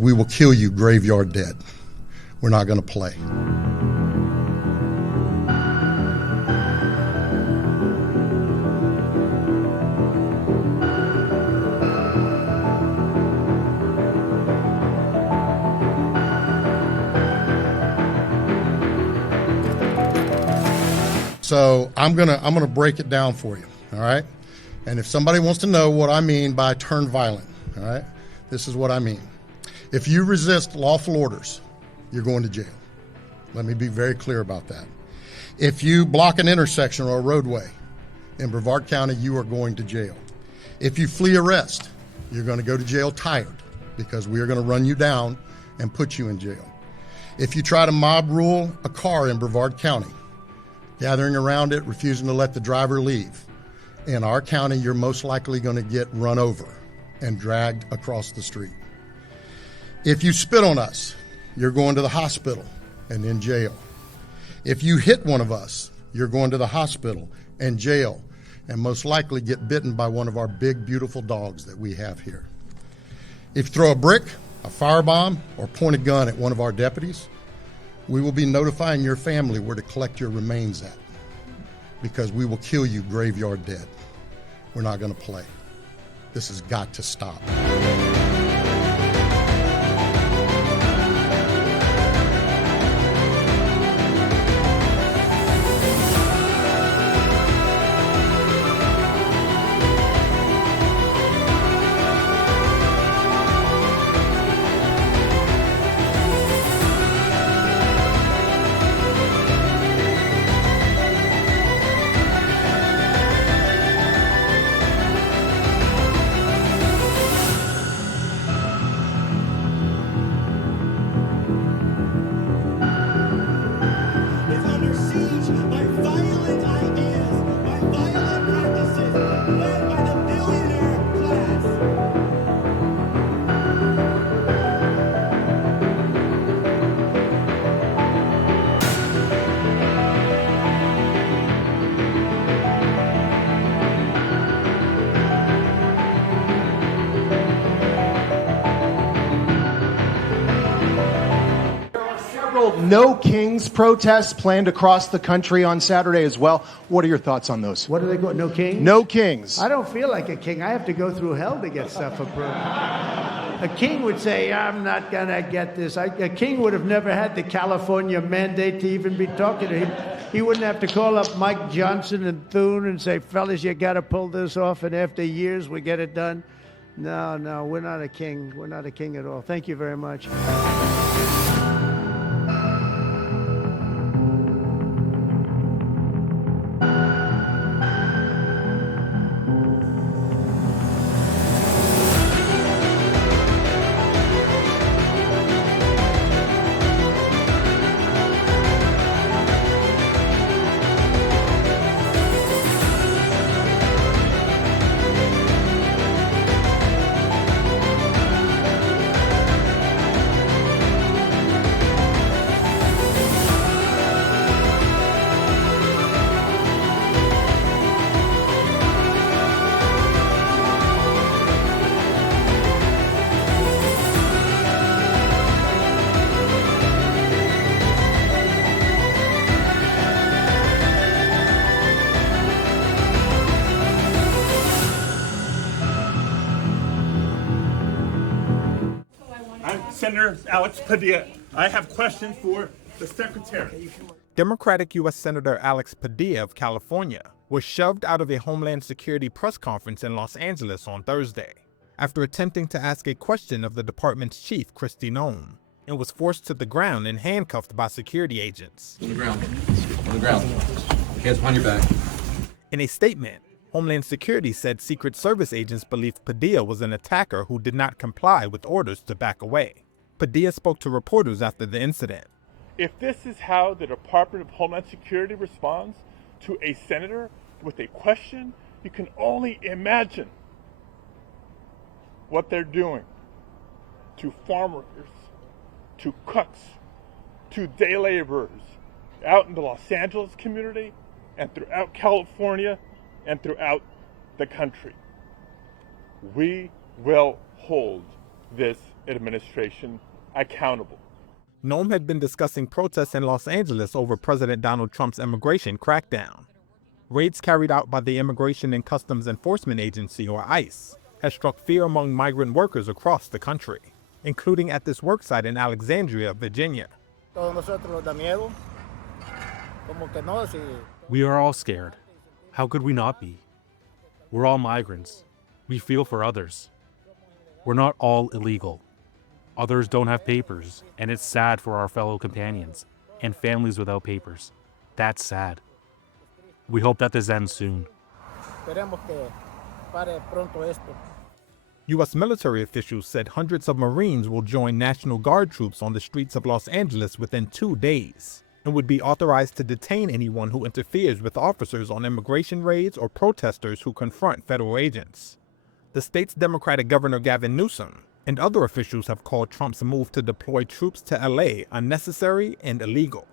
We will kill you graveyard dead. We're not going to play. So I'm gonna break it down for you, all right? And if somebody wants to know what I mean by turn violent, all right, this is what I mean. If you resist lawful orders, you're going to jail. Let me be very clear about that. If you block an intersection or a roadway in Brevard County, you are going to jail. If you flee arrest, you're going to go to jail tired because we are going to run you down and put you in jail. If you try to mob rule a car in Brevard County, gathering around it, refusing to let the driver leave, in our county, you're most likely going to get run over and dragged across the street. If you spit on us, you're going to the hospital and in jail. If you hit one of us, you're going to the hospital and jail, and most likely get bitten by one of our big, beautiful dogs that we have here. If you throw a brick, a firebomb, or point a gun at one of our deputies, we will be notifying your family where to collect your remains at, because we will kill you graveyard dead. We're not going to play. This has got to stop. No Kings protests planned across the country on Saturday as well. What are your thoughts on those? What do they go? No Kings? No Kings. I don't feel like a king. I have to go through hell to get stuff approved. A king would say, I'm not going to get this. A king would have never had the California mandate to even be talking to him. He wouldn't have to call up Mike Johnson and Thune and say, fellas, you got to pull this off, and after years we get it done. No, we're not a king. We're not a king at all. Thank you very much. Senator Alex Padilla. I have questions for the Secretary. Democratic U.S. Senator Alex Padilla of California was shoved out of a Homeland Security press conference in Los Angeles on Thursday after attempting to ask a question of the department's chief, Kristi Noem, and was forced to the ground and handcuffed by security agents. On the ground. On the ground. Hands behind your back. In a statement, Homeland Security said Secret Service agents believed Padilla was an attacker who did not comply with orders to back away. Padilla spoke to reporters after the incident. If this is how the Department of Homeland Security responds to a senator with a question, you can only imagine what they're doing to farm workers, to cooks, to day laborers out in the Los Angeles community and throughout California and throughout the country. We will hold this administration accountable. Noem had been discussing protests in Los Angeles over President Donald Trump's immigration crackdown. Raids carried out by the Immigration and Customs Enforcement Agency, or ICE, has struck fear among migrant workers across the country, including at this worksite in Alexandria, Virginia. We are all scared. How could we not be? We're all migrants. We feel for others. We're not all illegal. Others don't have papers, and it's sad for our fellow companions and families without papers. That's sad. We hope that this ends soon. U.S. military officials said hundreds of Marines will join National Guard troops on the streets of Los Angeles within 2 days and would be authorized to detain anyone who interferes with officers on immigration raids or protesters who confront federal agents. The state's Democratic Governor Gavin Newsom and other officials have called Trump's move to deploy troops to LA unnecessary and illegal.